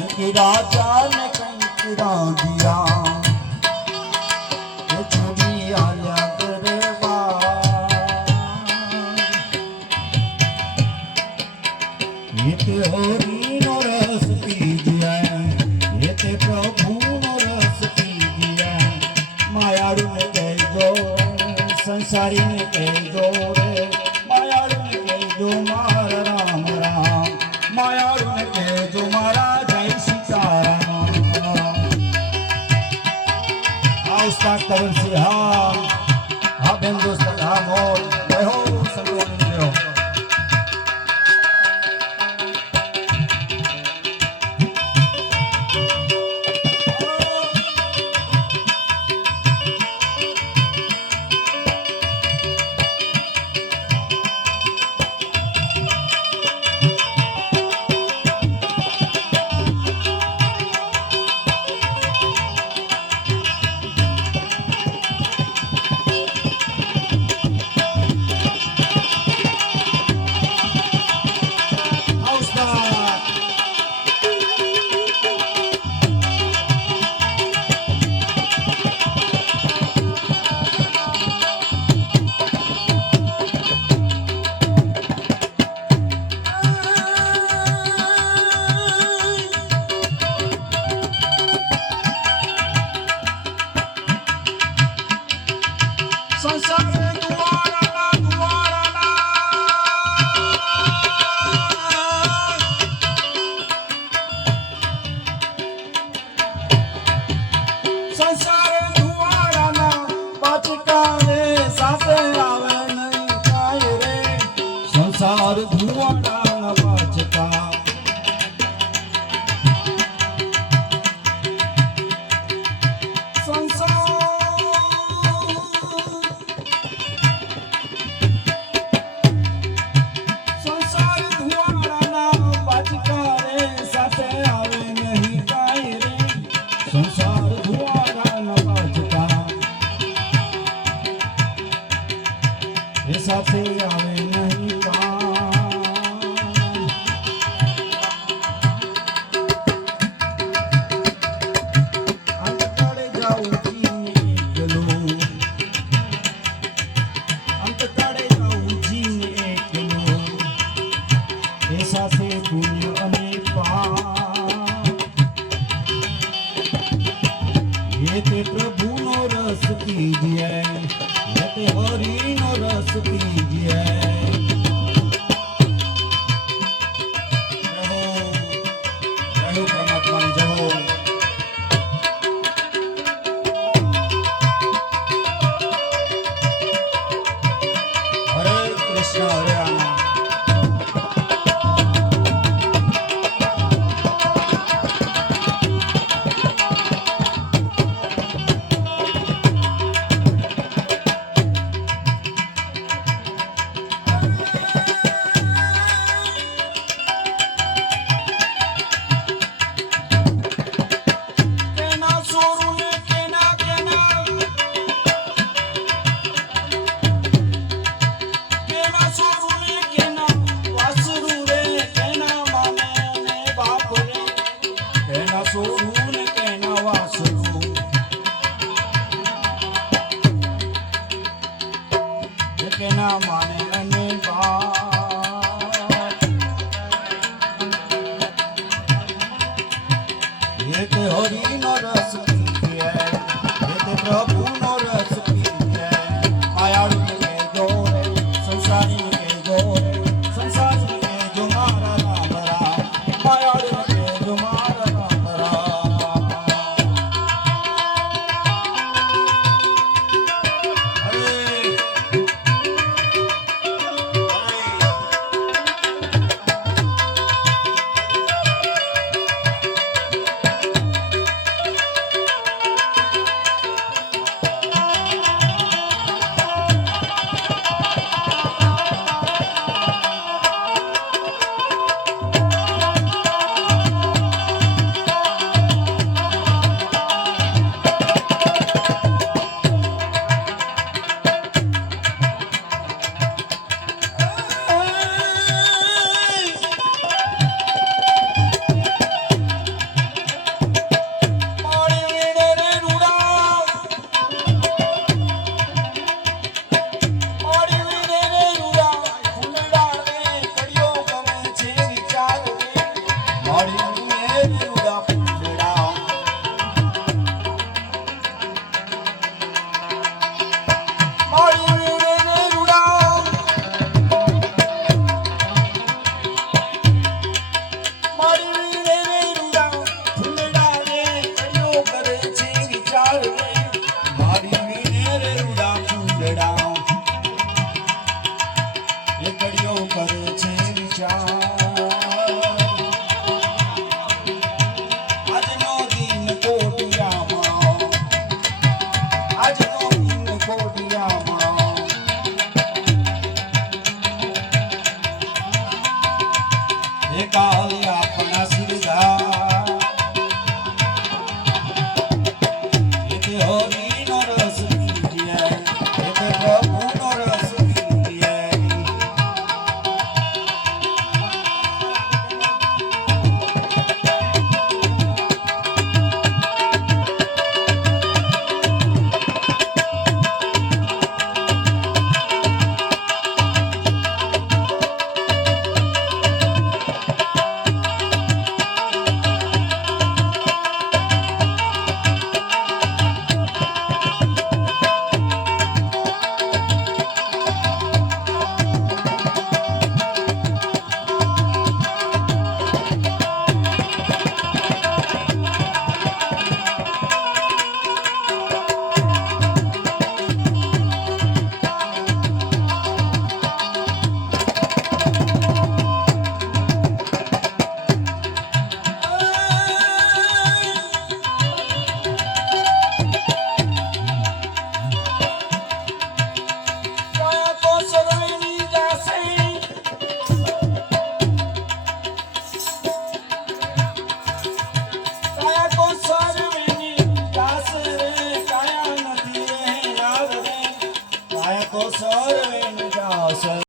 કંઈક રાજા ને કંઈક રાંધિયા એ છોડી આલ્યા દરબાર એ તે હરિનો રસ પી ગયા એ તે પ્રભુનો રસ પી ગયા માયાળુને કહેજો સંસારીને કહેજો રે માયાળુને કહેજો મારા રામ રામ માયાળુને કહેજો મારા જય સીતારામ આ ઉસ્તાદ કવનસિંહ હા બેન દોસ્ત હા મોલ જય હો સંતોની જય હો સંસાર ધુવાડાના બાચકા સંસાર ધુવાડાના બાચકા રે સાથે આવે નહીં કાંઈ રે સંસાર ધુવાડાના બાચકા એ સાથે આવે નહીં સાથે પુણ્ય અને પાપ એ તે પ્રભુનો રસ પીજે એ તે હરિનો રસ પીજે જય પરમાત્માની જય હરે કૃષ્ણ હરે રામ કેના માને અને બાપ એક હરિનો રસ